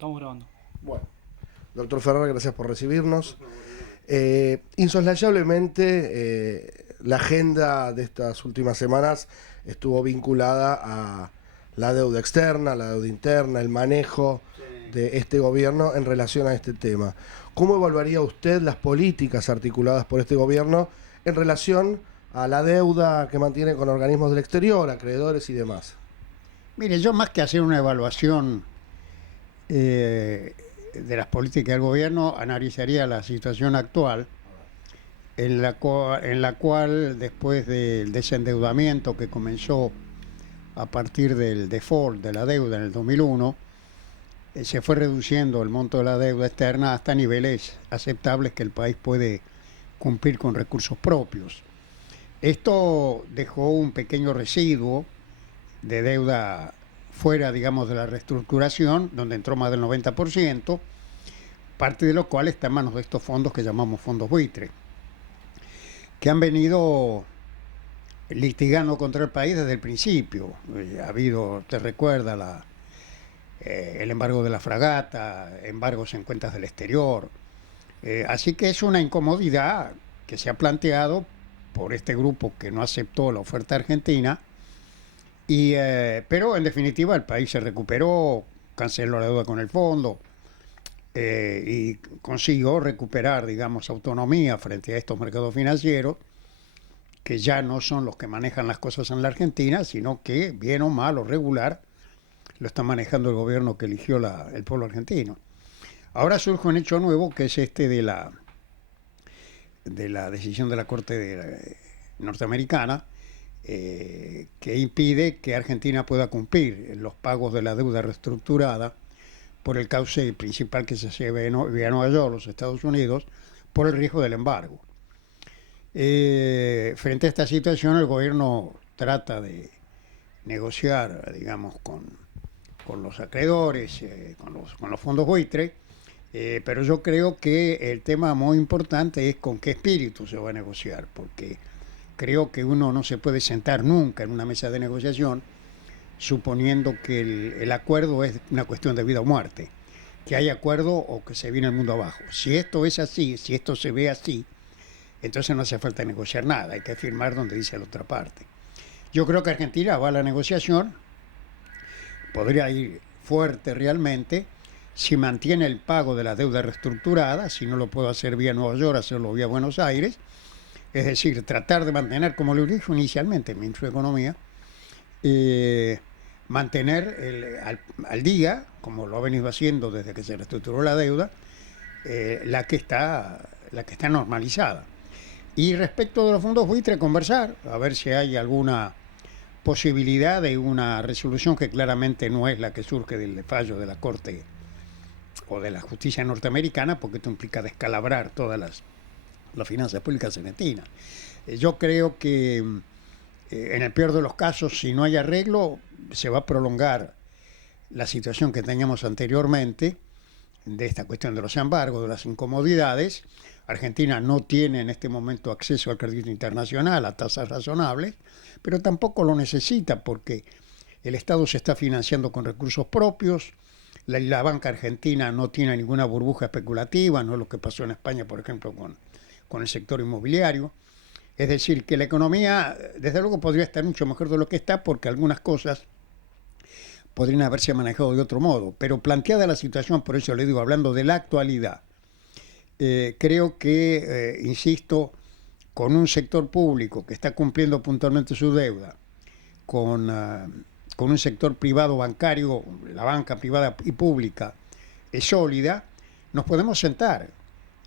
Estamos grabando. Bueno, doctor Ferrer, gracias por recibirnos. Insoslayablemente, la agenda de estas últimas semanas estuvo vinculada a la deuda externa, la deuda interna, el manejo de este gobierno en relación a este tema. ¿Cómo evaluaría usted las políticas articuladas por este gobierno en relación a la deuda que mantiene con organismos del exterior, acreedores y demás? Mire, yo más que hacer una evaluación de las políticas del gobierno, analizaría la situación actual, en la cual después del desendeudamiento que comenzó a partir del default de la deuda en el 2001, se fue reduciendo el monto de la deuda externa hasta niveles aceptables que el país puede cumplir con recursos propios. Esto dejó un pequeño residuo de deuda fuera, digamos, de la reestructuración, donde entró más del 90%, parte de lo cual está en manos de estos fondos que llamamos fondos buitre, que han venido litigando contra el país desde el principio. Ha habido, te recuerda, el embargo de la fragata, embargos en cuentas del exterior. Así que es una incomodidad que se ha planteado por este grupo que no aceptó la oferta argentina. Pero en definitiva el país se recuperó, canceló la deuda con el fondo y consiguió recuperar, digamos, autonomía frente a estos mercados financieros que ya no son los que manejan las cosas en la Argentina, sino que, bien o mal o regular, lo está manejando el gobierno que eligió el pueblo argentino. Ahora surge un hecho nuevo que es este de la decisión de la Corte norteamericana, que impide que Argentina pueda cumplir los pagos de la deuda reestructurada por el cauce principal que se lleva a Nueva York, los Estados Unidos, por el riesgo del embargo. Frente a esta situación, el gobierno trata de negociar, digamos, con los acreedores, con los fondos buitre, pero yo creo que el tema muy importante es con qué espíritu se va a negociar, porque creo que uno no se puede sentar nunca en una mesa de negociación suponiendo que el acuerdo es una cuestión de vida o muerte, que hay acuerdo o que se viene el mundo abajo. Si esto es así, si esto se ve así, entonces no hace falta negociar nada, hay que firmar donde dice la otra parte. Yo creo que Argentina va a la negociación, podría ir fuerte realmente, si mantiene el pago de la deuda reestructurada, si no lo puedo hacer vía Nueva York, hacerlo vía Buenos Aires. Es decir, tratar de mantener, como lo dijo inicialmente el ministro de Economía, mantener al día, como lo ha venido haciendo desde que se reestructuró la deuda, la que está normalizada. Y respecto de los fondos buitre, conversar, a ver si hay alguna posibilidad de una resolución que claramente no es la que surge del fallo de la Corte o de la justicia norteamericana, porque esto implica descalabrar todas las finanzas públicas argentinas. Yo creo que en el peor de los casos, si no hay arreglo, se va a prolongar la situación que teníamos anteriormente, de esta cuestión de los embargos, de las incomodidades. Argentina no tiene en este momento acceso al crédito internacional a tasas razonables, pero tampoco lo necesita porque el Estado se está financiando con recursos propios. La banca argentina no tiene ninguna burbuja especulativa, no es lo que pasó en España, por ejemplo, con el sector inmobiliario. Es decir, que la economía, desde luego, podría estar mucho mejor de lo que está, porque algunas cosas podrían haberse manejado de otro modo. Pero planteada la situación, por eso le digo, hablando de la actualidad, creo que, insisto, con un sector público que está cumpliendo puntualmente su deuda, con un sector privado bancario, la banca privada y pública es sólida, nos podemos sentar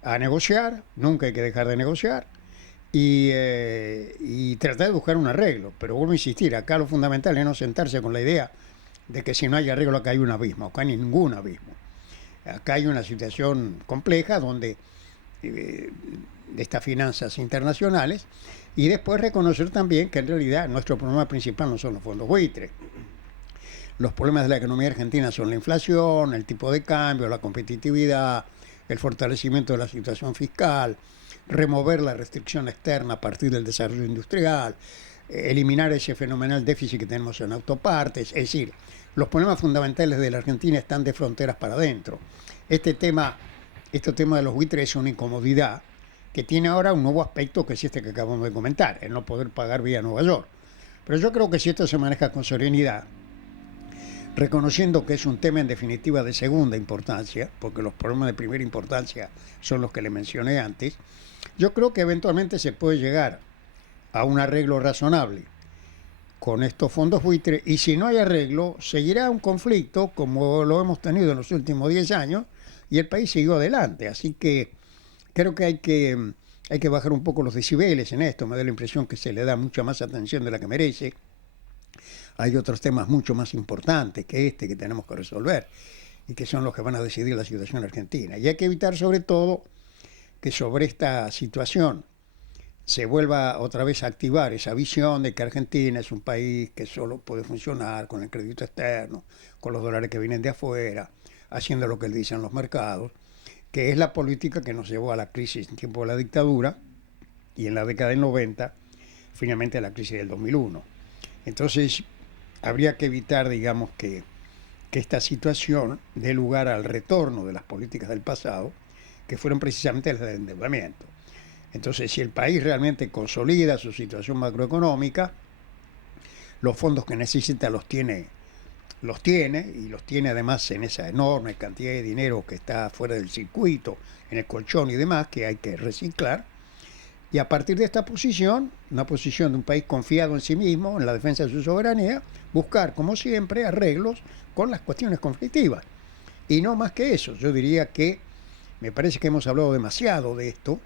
a negociar, nunca hay que dejar de negociar, y tratar de buscar un arreglo. Pero vuelvo a insistir, acá lo fundamental es no sentarse con la idea de que si no hay arreglo acá hay un abismo. Acá hay ningún abismo. Acá hay una situación compleja donde de estas finanzas internacionales, y después reconocer también que en realidad nuestro problema principal no son los fondos buitres. Los problemas de la economía argentina son la inflación, el tipo de cambio, la competitividad, el fortalecimiento de la situación fiscal, remover la restricción externa a partir del desarrollo industrial, eliminar ese fenomenal déficit que tenemos en autopartes. Es decir, los problemas fundamentales de la Argentina están de fronteras para adentro. Este tema de los buitres es una incomodidad que tiene ahora un nuevo aspecto, que es este que acabamos de comentar, el no poder pagar vía Nueva York. Pero yo creo que si esto se maneja con serenidad, reconociendo que es un tema en definitiva de segunda importancia, porque los problemas de primera importancia son los que le mencioné antes, yo creo que eventualmente se puede llegar a un arreglo razonable con estos fondos buitres, y si no hay arreglo, seguirá un conflicto como lo hemos tenido en los últimos 10 años, y el país siguió adelante. Así que creo que hay que bajar un poco los decibeles en esto. Me da la impresión que se le da mucha más atención de la que merece. Hay otros temas mucho más importantes que este que tenemos que resolver y que son los que van a decidir la situación argentina. Y hay que evitar sobre todo que sobre esta situación se vuelva otra vez a activar esa visión de que Argentina es un país que solo puede funcionar con el crédito externo, con los dólares que vienen de afuera, haciendo lo que le dicen los mercados, que es la política que nos llevó a la crisis en tiempo de la dictadura y en la década del 90, finalmente a la crisis del 2001. Entonces, habría que evitar, digamos, que esta situación dé lugar al retorno de las políticas del pasado, que fueron precisamente las del endeudamiento. Entonces, si el país realmente consolida su situación macroeconómica, los fondos que necesita los tiene y los tiene además en esa enorme cantidad de dinero que está fuera del circuito, en el colchón y demás, que hay que reciclar. Y a partir de esta posición, una posición de un país confiado en sí mismo, en la defensa de su soberanía, buscar, como siempre, arreglos con las cuestiones conflictivas. Y no más que eso. Yo diría que me parece que hemos hablado demasiado de esto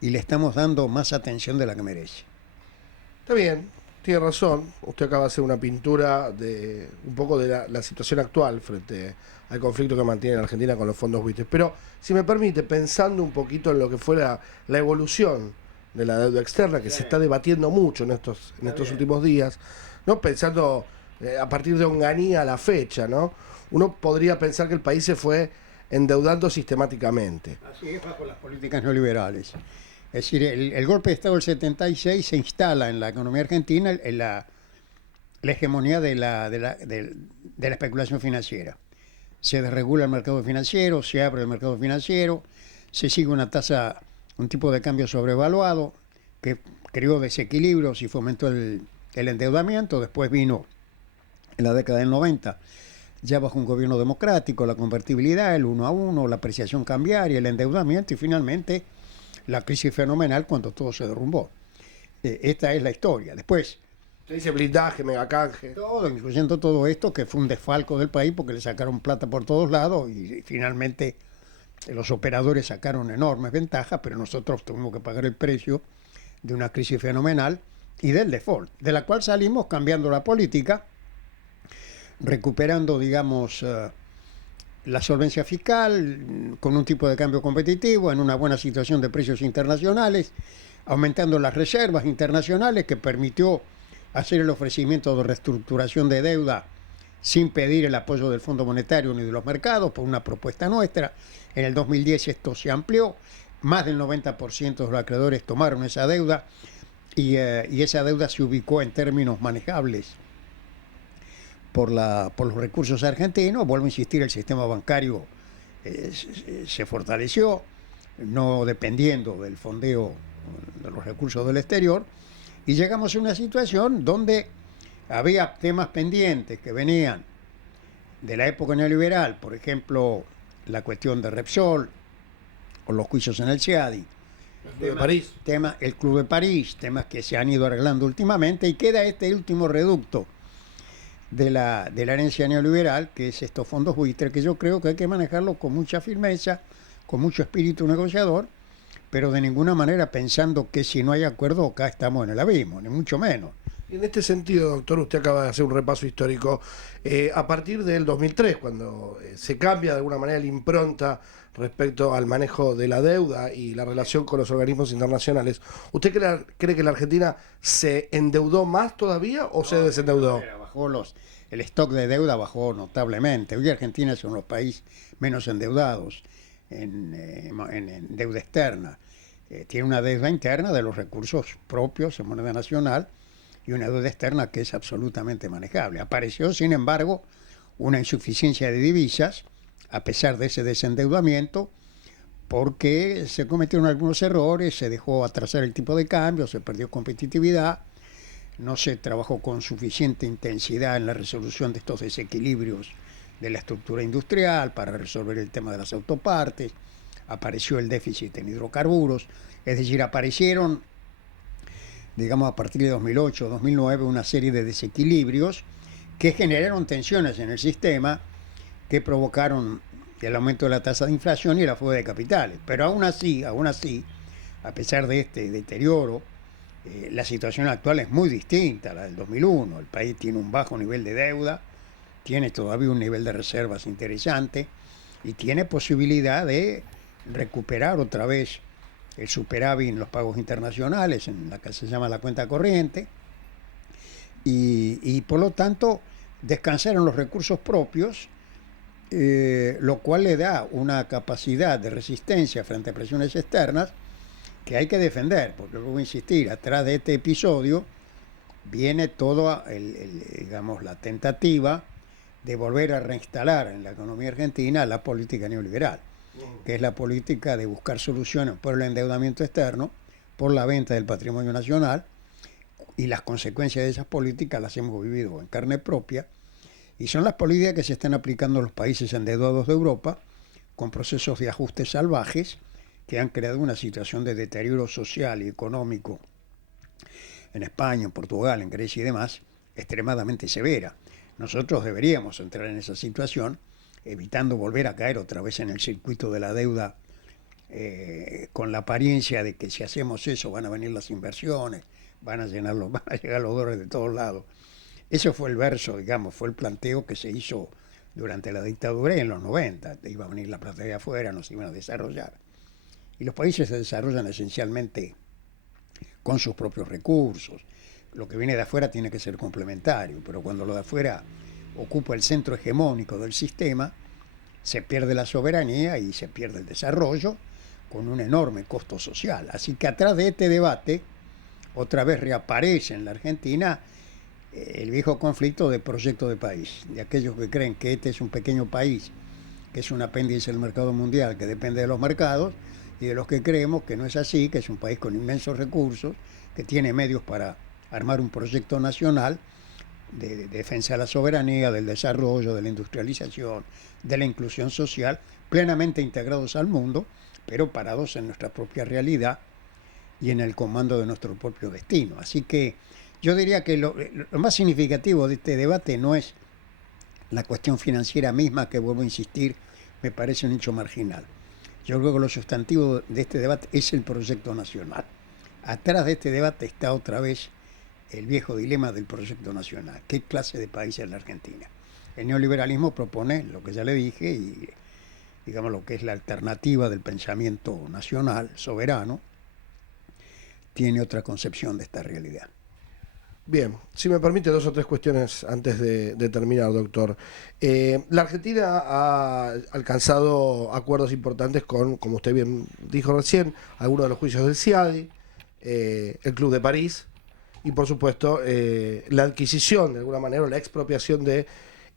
y le estamos dando más atención de la que merece. Está bien, tiene razón. Usted acaba de hacer una pintura de un poco de la situación actual frente al conflicto que mantiene la Argentina con los fondos buitres. Pero, si me permite, pensando un poquito en lo que fue la evolución de la deuda externa, que se está debatiendo mucho en estos últimos días, ¿no? Pensando a partir de Onganía a la fecha, ¿no? Uno podría pensar que el país se fue endeudando sistemáticamente. Así es, bajo las políticas neoliberales. Es decir, el golpe de Estado del 76 se instala en la economía argentina en la hegemonía de la especulación financiera. Se desregula el mercado financiero, se abre el mercado financiero, se sigue un tipo de cambio sobrevaluado que creó desequilibrios y fomentó el endeudamiento. Después vino, en la década del 90, ya bajo un gobierno democrático, la convertibilidad, el 1 a 1, la apreciación cambiaria, el endeudamiento y finalmente la crisis fenomenal cuando todo se derrumbó. Esta es la historia. Después, se dice blindaje, megacanje. Todo, incluyendo todo esto, que fue un desfalco del país porque le sacaron plata por todos lados y finalmente los operadores sacaron enormes ventajas, pero nosotros tuvimos que pagar el precio de una crisis fenomenal y del default, de la cual salimos cambiando la política, recuperando, digamos, la solvencia fiscal, con un tipo de cambio competitivo, en una buena situación de precios internacionales, aumentando las reservas internacionales, que permitió hacer el ofrecimiento de reestructuración de deuda sin pedir el apoyo del Fondo Monetario ni de los mercados, por una propuesta nuestra. En el 2010 esto se amplió, más del 90% de los acreedores tomaron esa deuda y esa deuda se ubicó en términos manejables por los recursos argentinos. Vuelvo a insistir, el sistema bancario se fortaleció, no dependiendo del fondeo de los recursos del exterior, y llegamos a una situación donde había temas pendientes que venían de la época neoliberal, por ejemplo, la cuestión de Repsol o los juicios en el CIADI, el Club de París, temas que se han ido arreglando últimamente, y queda este último reducto de la herencia neoliberal, que es estos fondos buitres, que yo creo que hay que manejarlo con mucha firmeza, con mucho espíritu negociador, pero de ninguna manera pensando que si no hay acuerdo acá estamos en el abismo, ni mucho menos. En este sentido, doctor, usted acaba de hacer un repaso histórico. A partir del 2003, cuando se cambia de alguna manera la impronta respecto al manejo de la deuda y la relación con los organismos internacionales, ¿usted cree que la Argentina se endeudó más todavía o se desendeudó? El stock de deuda bajó notablemente. Hoy Argentina es uno de los países menos endeudados en deuda externa. Tiene una deuda interna de los recursos propios en moneda nacional y una deuda externa que es absolutamente manejable. Apareció, sin embargo, una insuficiencia de divisas, a pesar de ese desendeudamiento, porque se cometieron algunos errores, se dejó atrasar el tipo de cambio, se perdió competitividad, no se trabajó con suficiente intensidad en la resolución de estos desequilibrios de la estructura industrial para resolver el tema de las autopartes, apareció el déficit en hidrocarburos, es decir, aparecieron, digamos, a partir de 2008, 2009, una serie de desequilibrios que generaron tensiones en el sistema que provocaron el aumento de la tasa de inflación y la fuga de capitales. Pero aún así, a pesar de este deterioro, la situación actual es muy distinta a la del 2001. El país tiene un bajo nivel de deuda, tiene todavía un nivel de reservas interesante y tiene posibilidad de recuperar otra vez el superávit en los pagos internacionales, en la que se llama la cuenta corriente, y por lo tanto descansar en los recursos propios, lo cual le da una capacidad de resistencia frente a presiones externas que hay que defender, porque luego insistir, atrás de este episodio viene toda digamos, la tentativa de volver a reinstalar en la economía argentina la política neoliberal, que es la política de buscar soluciones por el endeudamiento externo, por la venta del patrimonio nacional, y las consecuencias de esas políticas las hemos vivido en carne propia, y son las políticas que se están aplicando en los países endeudados de Europa, con procesos de ajuste salvajes, que han creado una situación de deterioro social y económico en España, en Portugal, en Grecia y demás, extremadamente severa. Nosotros deberíamos entrar en esa situación, evitando volver a caer otra vez en el circuito de la deuda, con la apariencia de que si hacemos eso van a venir las inversiones, van a llegar los dólares de todos lados. Eso fue el verso, digamos, fue el planteo que se hizo durante la dictadura y en los 90. Iba a venir la plata de afuera, nos iban a desarrollar. Y los países se desarrollan esencialmente con sus propios recursos. Lo que viene de afuera tiene que ser complementario, pero cuando lo de afuera ocupa el centro hegemónico del sistema, se pierde la soberanía y se pierde el desarrollo con un enorme costo social. Así que atrás de este debate, otra vez reaparece en la Argentina el viejo conflicto de proyecto de país, de aquellos que creen que este es un pequeño país, que es un apéndice del mercado mundial, que depende de los mercados, y de los que creemos que no es así, que es un país con inmensos recursos, que tiene medios para armar un proyecto nacional de defensa de la soberanía, del desarrollo, de la industrialización, de la inclusión social, plenamente integrados al mundo, pero parados en nuestra propia realidad y en el comando de nuestro propio destino. Así que yo diría que lo más significativo de este debate no es la cuestión financiera misma, que vuelvo a insistir, me parece un hecho marginal. Yo creo que lo sustantivo de este debate es el proyecto nacional. Atrás de este debate está otra vez el viejo dilema del proyecto nacional. ¿Qué clase de país es la Argentina? El neoliberalismo propone lo que ya le dije y, digamos, lo que es la alternativa del pensamiento nacional, soberano, tiene otra concepción de esta realidad. Bien, si me permite 2 o 3 cuestiones antes de terminar, doctor. La Argentina ha alcanzado acuerdos importantes con, como usted bien dijo recién, algunos de los juicios del CIADI, el Club de París y, por supuesto, la adquisición, de alguna manera, o la expropiación de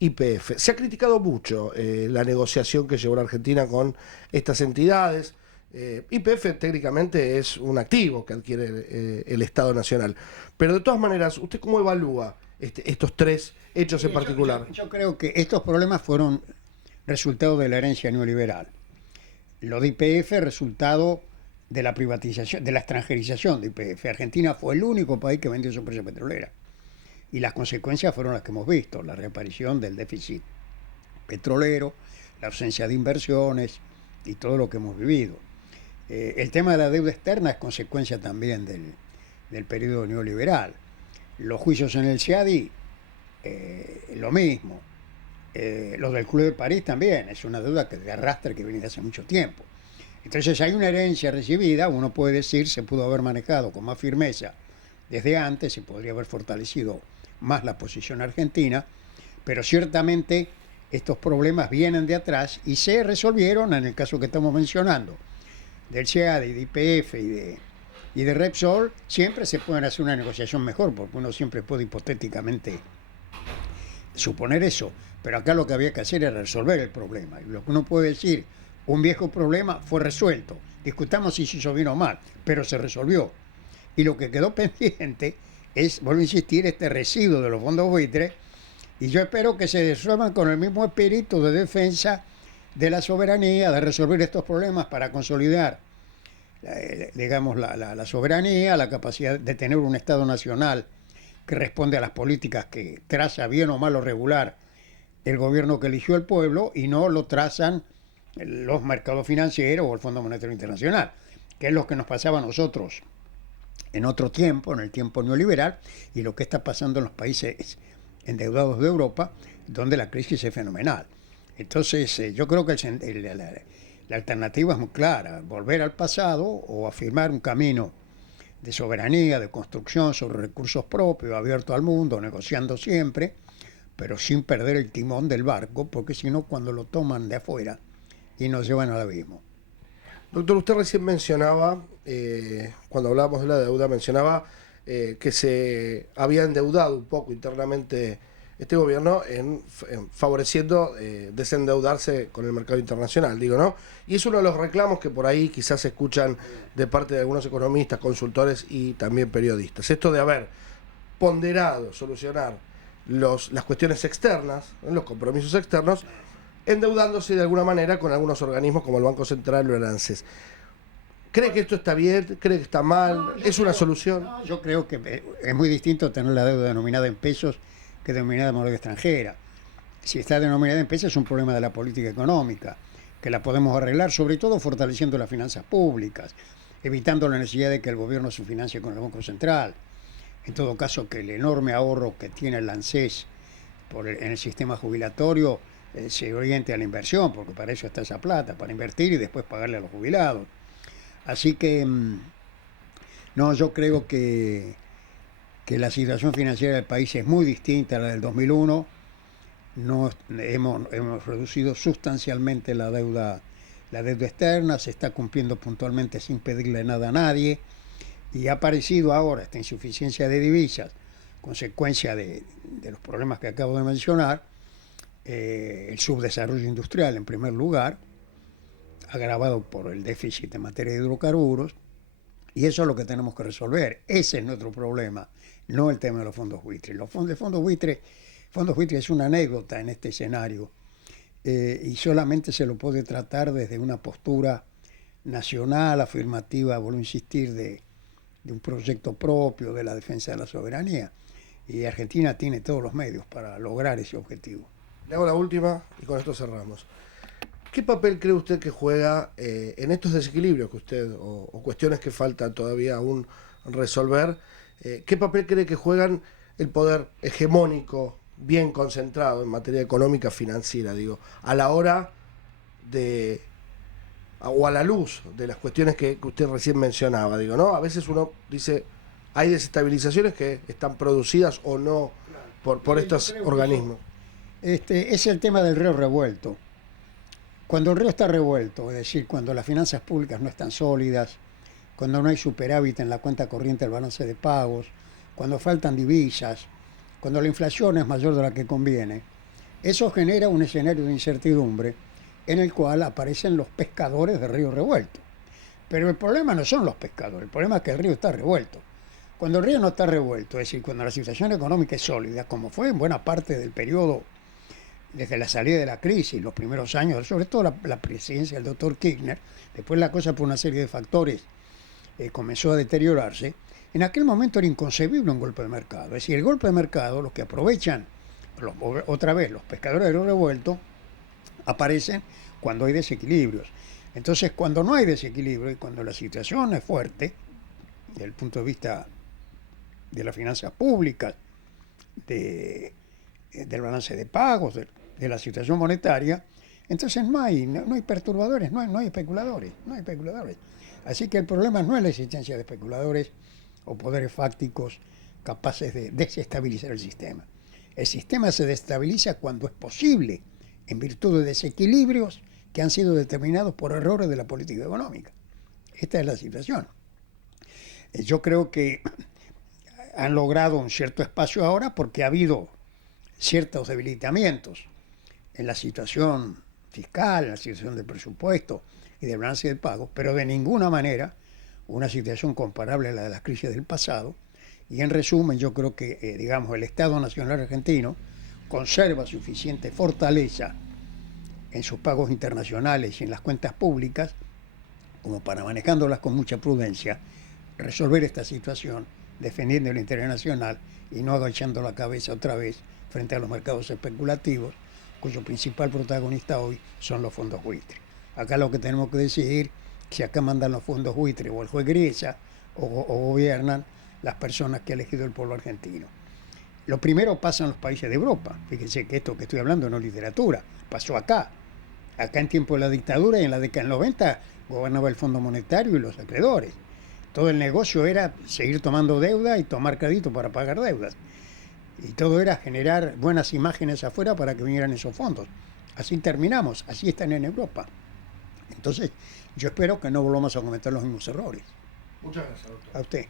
YPF. Se ha criticado mucho la negociación que llevó la Argentina con estas entidades. YPF técnicamente es un activo que adquiere el Estado Nacional. Pero de todas maneras, ¿usted cómo evalúa estos 3 hechos en particular? Yo creo que estos problemas fueron resultado de la herencia neoliberal. Lo de YPF resultado de la privatización, de la extranjerización de YPF. Argentina fue el único país que vendió su empresa petrolera. Y las consecuencias fueron las que hemos visto: la reaparición del déficit petrolero, la ausencia de inversiones y todo lo que hemos vivido. El tema de la deuda externa es consecuencia también del periodo neoliberal. Los juicios en el CIADI, lo mismo. Los del Club de París también, es una deuda que de arrastre que viene de hace mucho tiempo. Entonces hay una herencia recibida, uno puede decir, se pudo haber manejado con más firmeza desde antes, se podría haber fortalecido más la posición argentina, pero ciertamente estos problemas vienen de atrás y se resolvieron en el caso que estamos mencionando, del CIADI, de YPF Y de Repsol siempre se puede hacer una negociación mejor, porque uno siempre puede hipotéticamente suponer eso. Pero acá lo que había que hacer era resolver el problema. Y lo que uno puede decir, un viejo problema fue resuelto. Discutamos si se hizo bien o mal, pero se resolvió. Y lo que quedó pendiente es, vuelvo a insistir, este residuo de los fondos buitres. Y yo espero que se resuelvan con el mismo espíritu de defensa de la soberanía, de resolver estos problemas para consolidar, digamos, la soberanía, la capacidad de tener un Estado nacional que responde a las políticas que traza bien o mal o regular el gobierno que eligió el pueblo y no lo trazan los mercados financieros o el Fondo Monetario Internacional, que es lo que nos pasaba a nosotros en otro tiempo, en el tiempo neoliberal, y lo que está pasando en los países endeudados de Europa, donde la crisis es fenomenal. Entonces, yo creo que la alternativa es muy clara, volver al pasado o afirmar un camino de soberanía, de construcción sobre recursos propios, abierto al mundo, negociando siempre, pero sin perder el timón del barco, porque si no, cuando lo toman de afuera y nos llevan al abismo. Doctor, usted recién mencionaba, cuando hablábamos de la deuda, mencionaba que se había endeudado un poco internamente este gobierno en favoreciendo desendeudarse con el mercado internacional, digo, ¿no? Y es uno de los reclamos que por ahí quizás se escuchan de parte de algunos economistas, consultores y también periodistas. Esto de haber ponderado solucionar las cuestiones externas, los compromisos externos, endeudándose de alguna manera con algunos organismos como el Banco Central o el ANSES. ¿Cree que esto está bien? ¿Cree que está mal? No, ¿es una solución? No, yo creo que es muy distinto tener la deuda denominada en pesos que denominada en moneda extranjera. Si está denominada en pesos es un problema de la política económica, que la podemos arreglar, sobre todo fortaleciendo las finanzas públicas, evitando la necesidad de que el gobierno se financie con el Banco Central. En todo caso, que el enorme ahorro que tiene el ANSES en el sistema jubilatorio se oriente a la inversión, porque para eso está esa plata, para invertir y después pagarle a los jubilados. Así que, no, yo creo que la situación financiera del país es muy distinta a la del 2001. Hemos reducido sustancialmente la deuda externa, se está cumpliendo puntualmente sin pedirle nada a nadie, y ha aparecido ahora esta insuficiencia de divisas, consecuencia de los problemas que acabo de mencionar, el subdesarrollo industrial en primer lugar, agravado por el déficit en materia de hidrocarburos, y eso es lo que tenemos que resolver. Ese es nuestro problema, no el tema de los fondos buitres. Los fondos buitres es una anécdota en este escenario, y solamente se lo puede tratar desde una postura nacional, afirmativa, vuelvo a insistir, de un proyecto propio de la defensa de la soberanía. Y Argentina tiene todos los medios para lograr ese objetivo. Le hago la última y con esto cerramos. ¿Qué papel cree usted que juega en estos desequilibrios que usted, o cuestiones que faltan todavía aún resolver, qué papel cree que juegan el poder hegemónico, bien concentrado en materia económica financiera, digo, a la hora de, o a la luz de las cuestiones que usted recién mencionaba, digo, ¿no? A veces uno dice, hay desestabilizaciones que están producidas o no por estos organismos. Es el tema del río revuelto. Cuando el río está revuelto, es decir, cuando las finanzas públicas no están sólidas, cuando no hay superávit en la cuenta corriente del balance de pagos, cuando faltan divisas, cuando la inflación es mayor de la que conviene, eso genera un escenario de incertidumbre en el cual aparecen los pescadores de río revuelto. Pero el problema no son los pescadores, el problema es que el río está revuelto. Cuando el río no está revuelto, es decir, cuando la situación económica es sólida, como fue en buena parte del periodo desde la salida de la crisis, los primeros años, sobre todo la presidencia del doctor Kirchner, después la cosa por una serie de factores comenzó a deteriorarse. En aquel momento era inconcebible un golpe de mercado. Es decir, el golpe de mercado, los que aprovechan, otra vez, los pescadores de río revuelto, aparecen cuando hay desequilibrios. Entonces, cuando no hay desequilibrio y cuando la situación es fuerte, desde el punto de vista de las finanzas públicas, del balance de pagos, de la situación monetaria, entonces no hay perturbadores, no hay especuladores. Así que el problema no es la existencia de especuladores o poderes fácticos capaces de desestabilizar el sistema. El sistema se desestabiliza cuando es posible, en virtud de desequilibrios que han sido determinados por errores de la política económica. Esta es la situación. Yo creo que han logrado un cierto espacio ahora porque ha habido ciertos debilitamientos en la situación fiscal, en la situación del presupuesto y de balance de pagos, pero de ninguna manera una situación comparable a la de las crisis del pasado. Y en resumen, yo creo que, digamos, el Estado Nacional Argentino conserva suficiente fortaleza en sus pagos internacionales y en las cuentas públicas, como para, manejándolas con mucha prudencia, resolver esta situación, defendiendo el interés nacional y no agachando la cabeza otra vez frente a los mercados especulativos, cuyo principal protagonista hoy son los fondos buitres. Acá lo que tenemos que decidir, si acá mandan los fondos buitres o el juez Griesa, o gobiernan las personas que ha elegido el pueblo argentino. Lo primero pasa en los países de Europa. Fíjense que esto que estoy hablando no es literatura, pasó acá. Acá en tiempo de la dictadura y en la década del 90 gobernaba el Fondo Monetario y los acreedores. Todo el negocio era seguir tomando deuda y tomar crédito para pagar deudas. Y todo era generar buenas imágenes afuera para que vinieran esos fondos. Así terminamos, así están en Europa. Entonces, yo espero que no volvamos a cometer los mismos errores. Muchas gracias, doctor. A usted.